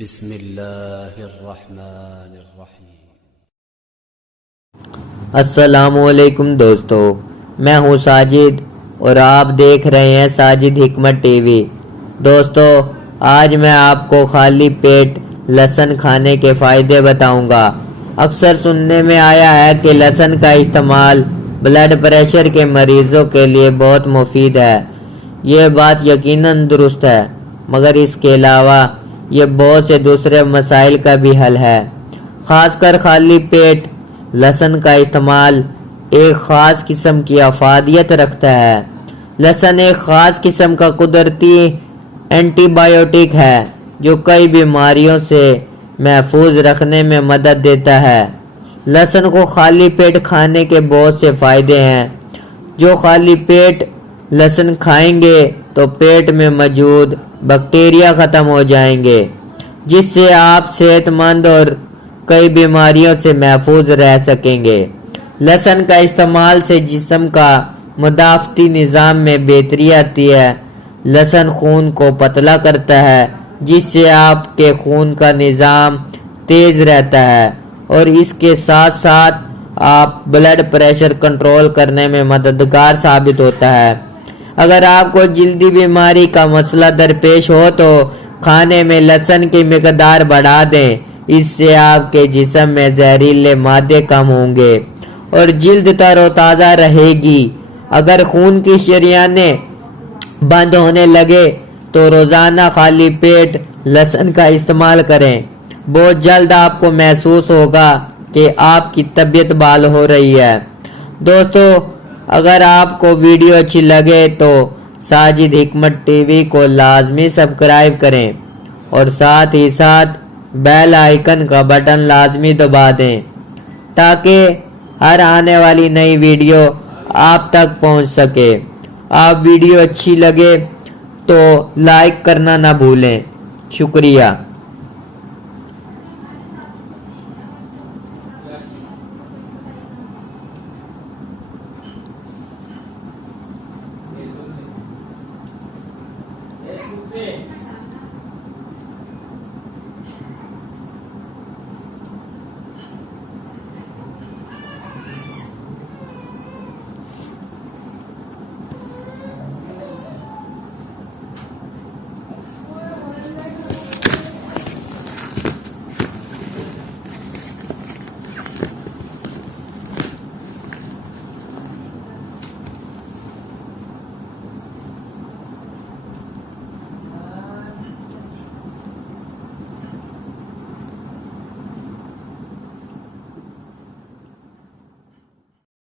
بسم اللہ الرحمن الرحیم۔ السلام علیکم دوستو، میں ہوں ساجد اور آپ دیکھ رہے ہیں ساجد حکمت ٹی وی۔ دوستو، آج میں آپ کو خالی پیٹ لہسن کھانے کے فائدے بتاؤں گا۔ اکثر سننے میں آیا ہے کہ لہسن کا استعمال بلڈ پریشر کے مریضوں کے لیے بہت مفید ہے۔ یہ بات یقیناً درست ہے، مگر اس کے علاوہ یہ بہت سے دوسرے مسائل کا بھی حل ہے۔ خاص کر خالی پیٹ لہسن کا استعمال ایک خاص قسم کی افادیت رکھتا ہے۔ لہسن ایک خاص قسم کا قدرتی اینٹی بایوٹک ہے جو کئی بیماریوں سے محفوظ رکھنے میں مدد دیتا ہے۔ لہسن کو خالی پیٹ کھانے کے بہت سے فائدے ہیں۔ جو خالی پیٹ لہسن کھائیں گے تو پیٹ میں موجود بیکٹیریا ختم ہو جائیں گے، جس سے آپ صحت مند اور کئی بیماریوں سے محفوظ رہ سکیں گے۔ لہسن کا استعمال سے جسم کا مدافعتی نظام میں بہتری آتی ہے۔ لہسن خون کو پتلا کرتا ہے، جس سے آپ کے خون کا نظام تیز رہتا ہے اور اس کے ساتھ ساتھ آپ بلڈ پریشر کنٹرول کرنے میں مددگار ثابت ہوتا ہے۔ اگر آپ کو جلدی بیماری کا مسئلہ درپیش ہو تو کھانے میں لہسن کی مقدار بڑھا دیں۔ اس سے آپ کے جسم میں زہریلے مادے کم ہوں گے اور جلد تر و تازہ رہے گی۔ اگر خون کی شریانیں بند ہونے لگے تو روزانہ خالی پیٹ لہسن کا استعمال کریں۔ بہت جلد آپ کو محسوس ہوگا کہ آپ کی طبیعت بحال ہو رہی ہے۔ دوستو، اگر آپ کو ویڈیو اچھی لگے تو ساجد حکمت ٹی وی کو لازمی سبسکرائب کریں اور ساتھ ہی ساتھ بیل آئیکن کا بٹن لازمی دبا دیں تاکہ ہر آنے والی نئی ویڈیو آپ تک پہنچ سکے۔ آپ ویڈیو اچھی لگے تو لائک کرنا نہ بھولیں۔ شکریہ۔